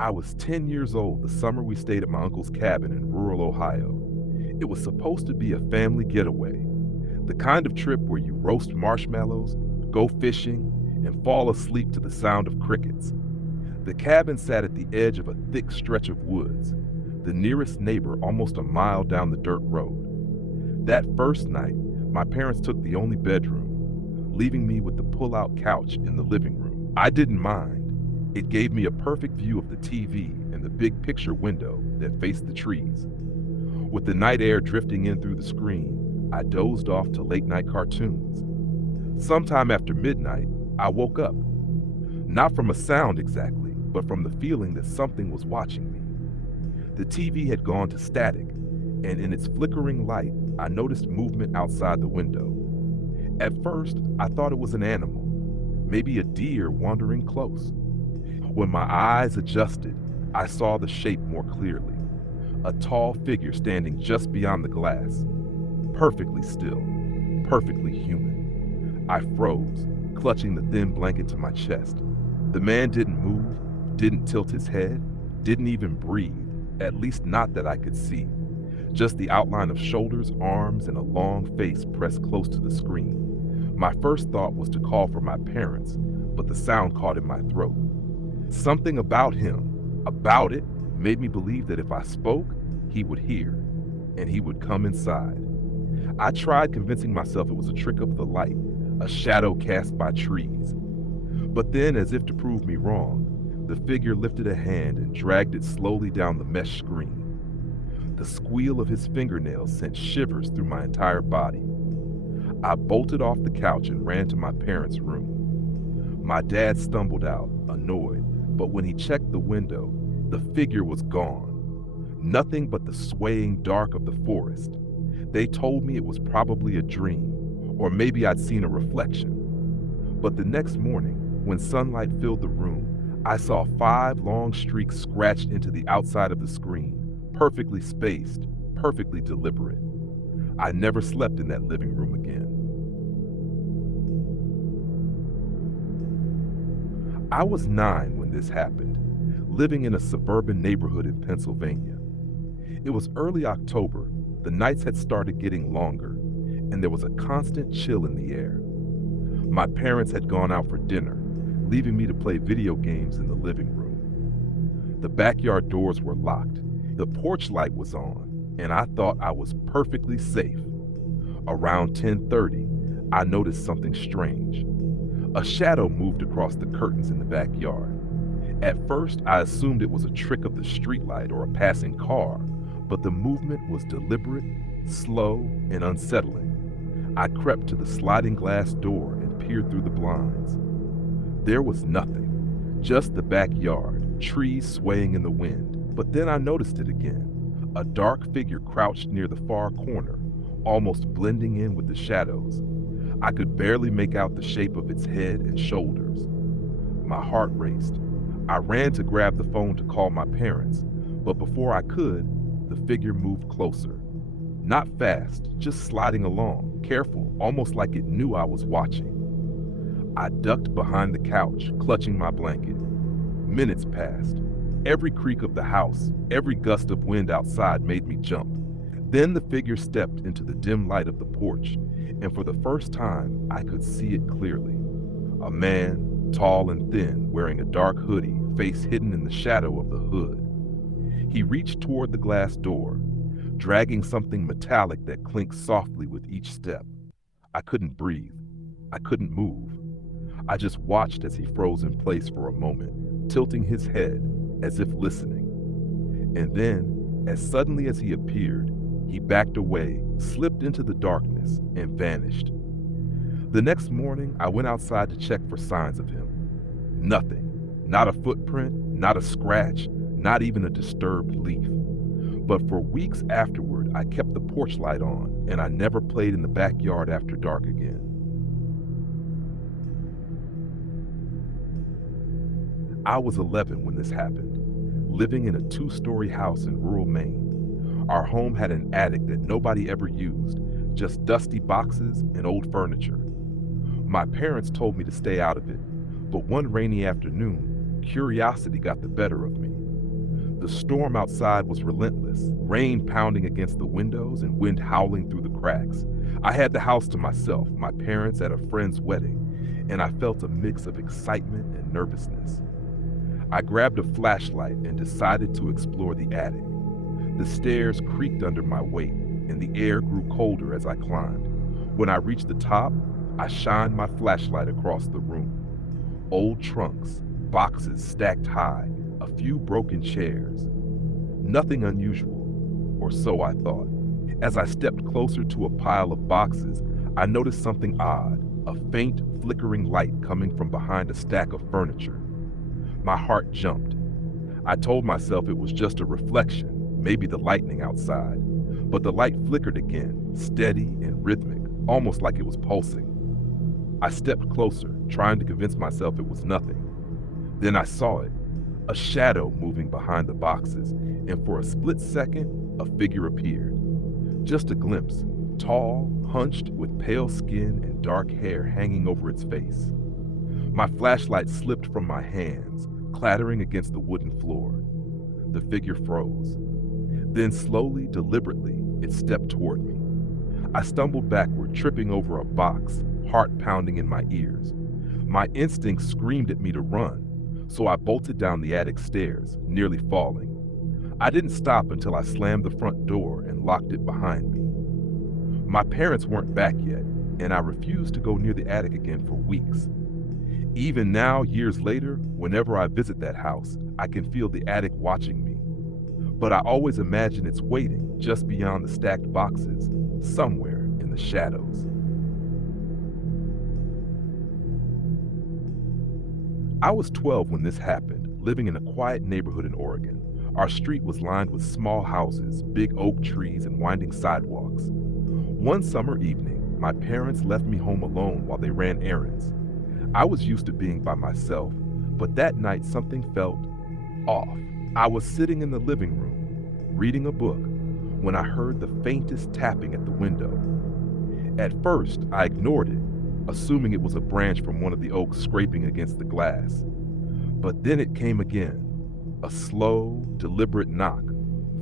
I was 10 years old the summer we stayed at my uncle's cabin in rural Ohio. It was supposed to be a family getaway, the kind of trip where you roast marshmallows, go fishing, and fall asleep to the sound of crickets. The cabin sat at the edge of a thick stretch of woods, the nearest neighbor almost a mile down the dirt road. That first night, my parents took the only bedroom, leaving me with the pull-out couch in the living room. I didn't mind. It gave me a perfect view of the TV and the big picture window that faced the trees. With the night air drifting in through the screen, I dozed off to late-night cartoons. Sometime after midnight, I woke up. Not from a sound exactly, but from the feeling that something was watching me. The TV had gone to static, and in its flickering light, I noticed movement outside the window. At first, I thought it was an animal, maybe a deer wandering close. When my eyes adjusted, I saw the shape more clearly. A tall figure standing just beyond the glass, perfectly still, perfectly human. I froze, clutching the thin blanket to my chest. The man didn't move, didn't tilt his head, didn't even breathe, at least not that I could see. Just the outline of shoulders, arms, and a long face pressed close to the screen. My first thought was to call for my parents, but the sound caught in my throat. Something about him, about it, made me believe that if I spoke, he would hear, and he would come inside. I tried convincing myself it was a trick of the light, a shadow cast by trees. But then, as if to prove me wrong, the figure lifted a hand and dragged it slowly down the mesh screen. The squeal of his fingernails sent shivers through my entire body. I bolted off the couch and ran to my parents' room. My dad stumbled out, annoyed, but when he checked the window, the figure was gone. Nothing but the swaying dark of the forest. They told me it was probably a dream, or maybe I'd seen a reflection. But the next morning, when sunlight filled the room, I saw 5 long streaks scratched into the outside of the screen, perfectly spaced, perfectly deliberate. I never slept in that living room again. I was 9 when this happened, living in a suburban neighborhood in Pennsylvania. It was early October, the nights had started getting longer, and there was a constant chill in the air. My parents had gone out for dinner, leaving me to play video games in the living room. The backyard doors were locked, the porch light was on, and I thought I was perfectly safe. Around 10:30, I noticed something strange. A shadow moved across the curtains in the backyard. At first, I assumed it was a trick of the streetlight or a passing car, but the movement was deliberate, slow, and unsettling. I crept to the sliding glass door and peered through the blinds. There was nothing, just the backyard, trees swaying in the wind. But then I noticed it again, a dark figure crouched near the far corner, almost blending in with the shadows. I could barely make out the shape of its head and shoulders. My heart raced. I ran to grab the phone to call my parents, but before I could, the figure moved closer. Not fast, just sliding along, careful, almost like it knew I was watching. I ducked behind the couch, clutching my blanket. Minutes passed. Every creak of the house, every gust of wind outside made me jump. Then the figure stepped into the dim light of the porch, and for the first time, I could see it clearly. A man, tall and thin, wearing a dark hoodie, face hidden in the shadow of the hood. He reached toward the glass door, dragging something metallic that clinked softly with each step. I couldn't breathe. I couldn't move. I just watched as he froze in place for a moment, tilting his head as if listening. And then, as suddenly as he appeared, he backed away, slipped into the darkness, and vanished. The next morning, I went outside to check for signs of him. Nothing. Not a footprint, not a scratch, not even a disturbed leaf. But for weeks afterward, I kept the porch light on, and I never played in the backyard after dark again. I was 11 when this happened, living in a 2-story house in rural Maine. Our home had an attic that nobody ever used, just dusty boxes and old furniture. My parents told me to stay out of it, but one rainy afternoon, curiosity got the better of me. The storm outside was relentless, rain pounding against the windows and wind howling through the cracks. I had the house to myself, my parents at a friend's wedding, and I felt a mix of excitement and nervousness. I grabbed a flashlight and decided to explore the attic. The stairs creaked under my weight, and the air grew colder as I climbed. When I reached the top, I shined my flashlight across the room. Old trunks, boxes stacked high, a few broken chairs. Nothing unusual, or so I thought. As I stepped closer to a pile of boxes, I noticed something odd, a faint, flickering light coming from behind a stack of furniture. My heart jumped. I told myself it was just a reflection, maybe the lightning outside. But the light flickered again, steady and rhythmic, almost like it was pulsing. I stepped closer, trying to convince myself it was nothing. Then I saw it, a shadow moving behind the boxes, and for a split second, a figure appeared. Just a glimpse, tall, hunched, with pale skin and dark hair hanging over its face. My flashlight slipped from my hands, clattering against the wooden floor. The figure froze. Then slowly, deliberately, it stepped toward me. I stumbled backward, tripping over a box, heart pounding in my ears. My instincts screamed at me to run, so I bolted down the attic stairs, nearly falling. I didn't stop until I slammed the front door and locked it behind me. My parents weren't back yet, and I refused to go near the attic again for weeks. Even now, years later, whenever I visit that house, I can feel the attic watching me. But I always imagine it's waiting just beyond the stacked boxes, somewhere in the shadows. I was 12 when this happened, living in a quiet neighborhood in Oregon. Our street was lined with small houses, big oak trees, and winding sidewalks. One summer evening, my parents left me home alone while they ran errands. I was used to being by myself, but that night something felt off. I was sitting in the living room, reading a book, when I heard the faintest tapping at the window. At first, I ignored it, assuming it was a branch from one of the oaks scraping against the glass. But then it came again, a slow, deliberate knock,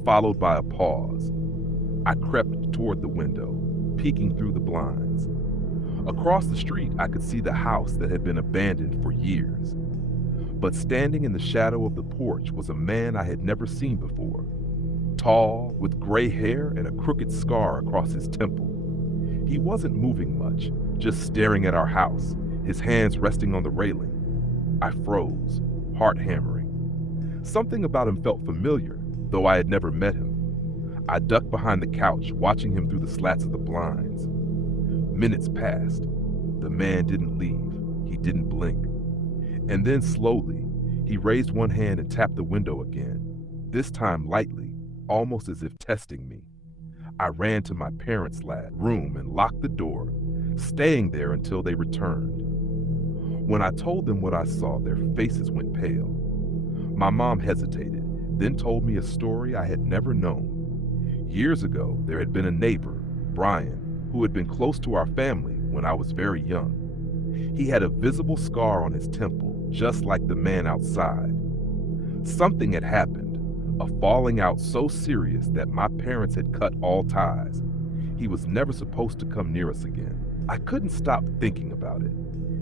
followed by a pause. I crept toward the window, peeking through the blinds. Across the street, I could see the house that had been abandoned for years. But standing in the shadow of the porch was a man I had never seen before. Tall, with gray hair and a crooked scar across his temple. He wasn't moving much, just staring at our house, his hands resting on the railing. I froze, heart hammering. Something about him felt familiar, though I had never met him. I ducked behind the couch, watching him through the slats of the blinds. Minutes passed. The man didn't leave. He didn't blink. And then slowly, he raised one hand and tapped the window again, this time lightly, almost as if testing me. I ran to my parents' room and locked the door, staying there until they returned. When I told them what I saw, their faces went pale. My mom hesitated, then told me a story I had never known. Years ago, there had been a neighbor, Brian, who had been close to our family when I was very young. He had a visible scar on his temple, just like the man outside. Something had happened, a falling out so serious that my parents had cut all ties. He was never supposed to come near us again. I couldn't stop thinking about it.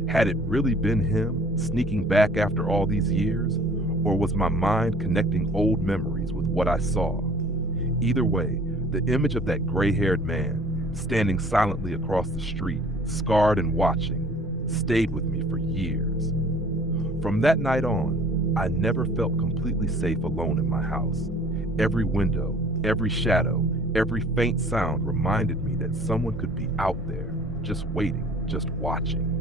Had it really been him, sneaking back after all these years? Or was my mind connecting old memories with what I saw? Either way, the image of that gray-haired man, standing silently across the street, scarred and watching, stayed with me for years. From that night on, I never felt completely safe alone in my house. Every window, every shadow, every faint sound reminded me that someone could be out there, just waiting, just watching.